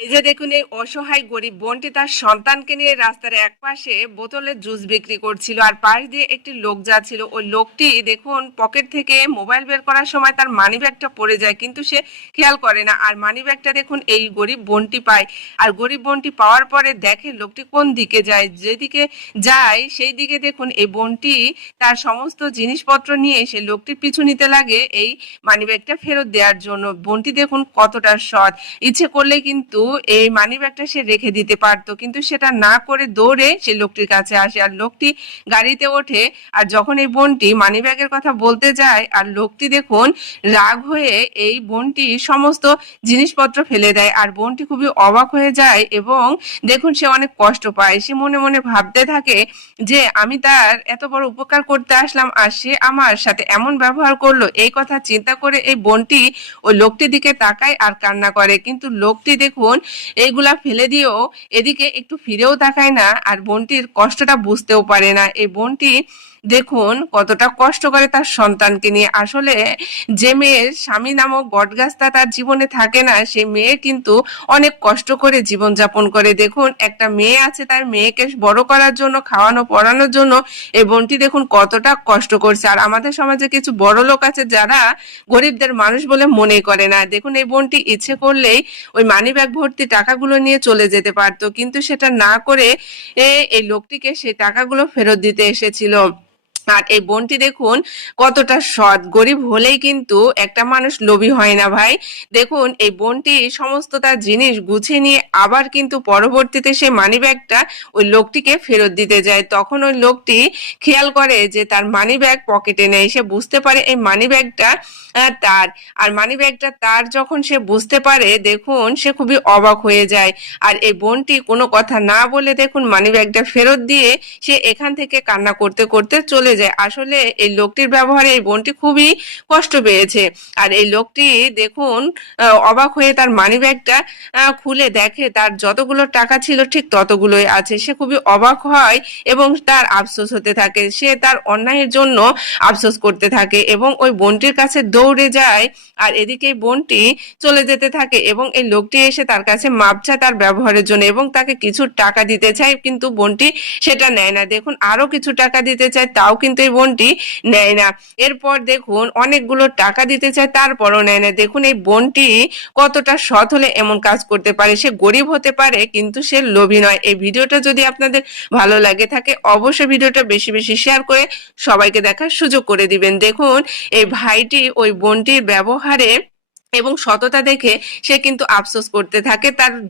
এই যে দেখুন, এই অসহায় গরিব বোনটি তার সন্তানকে নিয়ে রাস্তার একপাশে বোতলে জুস বিক্রি করছিল, আর পাশ দিয়ে একটি লোক যাচ্ছিল। ওই লোকটি দেখুন পকেট থেকে মোবাইল বের করার সময় তার মানি ব্যাগটা পড়ে যায়, কিন্তু সে খেয়াল করে না। আর মানি ব্যাগটা দেখুন এই গরিব বোনটি পায়। আর গরিব বোনটি পাওয়ার পরে দেখে লোকটি কোন দিকে যায়, যেদিকে যায় সেই দিকে দেখুন এই বোনটি তার সমস্ত জিনিসপত্র নিয়ে সে লোকটির পিছু নিতে লাগে এই মানি ব্যাগটা ফেরত দেওয়ার জন্য। বোনটি দেখুন কতটা সৎ, ইচ্ছে করলে কিন্তু এই মানি ব্যাগটা সে রেখে দিতে পারতো, কিন্তু সেটা না করে দৌড়ে সে লোকটির কাছে আসে। আর লোকটি গাড়িতে ওঠে, আর যখন এই বোনটি মানি ব্যাগের কথা বলতে যায়, আর লোকটি দেখুন রাগ হয়ে এই বোনটি সমস্ত জিনিসপত্র ফেলে দেয়। আর বোনটি খুবই অবাক হয়ে যায় এবং দেখুন সে অনেক কষ্ট পায়। সে মনে মনে ভাবতে থাকে যে আমি তার এত বড় উপকার করতে আসলাম, আর সে আমার সাথে এমন ব্যবহার করলো। এই কথা চিন্তা করে এই বোনটি ওই লোকটির দিকে তাকায় আর কান্না করে, কিন্তু লোকটি দেখুন এইগুলা ফেলে দিয়েও এদিকে একটু ফিরেও তাকায় না, আর বোনটির কষ্টটা বুঝতেও পারে না। এই বোনটি দেখুন কতটা কষ্ট করে তার সন্তানকে নিয়ে। আসলে যে মেয়ের স্বামী নামক বটগাছটা তার জীবনে থাকে না, সেই মেয়ে কিন্তু অনেক কষ্ট করে জীবনযাপন করে। দেখুন একটা মেয়ে আছে, তার মেয়েকে বড় করার জন্য, খাওয়ানো পড়ানোর জন্য এই বোনটি দেখুন কতটা কষ্ট করছে। আর আমাদের সমাজে কিছু বড় লোক আছে যারা গরিবদের মানুষ বলে মনে করে না। দেখুন এই বোনটি ইচ্ছে করলেই ওই মানি ব্যাগ ভর্তি টাকাগুলো নিয়ে চলে যেতে পারতো, কিন্তু সেটা না করে এই লোকটিকে সেই টাকাগুলো ফেরত দিতে এসেছিল। আর এই বোনটি দেখুন কতটা সৎ। গরিব হলেই কিন্তু একটা মানুষ লোভী হয় না ভাই। দেখুন এই বোনটি সমস্ত তার জিনিস গুছিয়ে নিয়ে আবার কিন্তু পরবর্তীতে সে মানি ব্যাগটা ওই লোকটিকে ফেরত দিতে যায়। তখন ওই লোকটি খেয়াল করে যে তার মানি ব্যাগ পকেটে নেই। সে বুঝতে পারে এই মানি ব্যাগটা তার। আর মানি ব্যাগটা তার যখন সে বুঝতে পারে, দেখুন সে খুবই অবাক হয়ে যায়। আর এই বোনটি কোনো কথা না বলে দেখুন মানি ব্যাগটা ফেরত দিয়ে সে এখান থেকে কান্না করতে করতে চলে যায়। আসলে এই লোকটির ব্যবহারে এই বোনটি খুবই কষ্ট পেয়েছে। আর এই লোকটি দেখুন অবাক হয়ে তার মানি ব্যাগটা খুলে দেখে তার যতগুলো টাকা ছিল ঠিক ততগুলোই আছে। সে খুবই অবাক হয় এবং তার আফসোস হতে থাকে। সে তার অন্যায়ের জন্য আফসোস করতে থাকে এবং ওই বোনটির কাছে দৌড়ে যায়। আর এদিকে বোনটি চলে যেতে থাকে এবং এই লোকটি এসে তার কাছে মাপ চায় তার ব্যবহারের জন্য এবং তাকে কিছু টাকা দিতে চায়, কিন্তু বোনটি সেটা নেয় না। দেখুন আরো কিছু টাকা দিতে চায়, তাও কিন্তু এই বোনটি নেয় না। এরপর দেখুন অনেকগুলো টাকা দিতে চায়, তারপরও নেয় না। দেখুন এই বোনটি কতটা সৎ হলে এমন কাজ করতে পারে। সে গরিব হতে পারে কিন্তু সে লোভী নয়। এই ভিডিওটা যদি আপনাদের ভালো লাগে থাকে অবশ্যই ভিডিওটা বেশি বেশি শেয়ার করে সবাইকে দেখার সুযোগ করে দিবেন। দেখুন এই ভাইটি ওই বোনটির ব্যবহারে এবং সততা দেখে সে কিন্তু আফসোস করতে থাকে। তার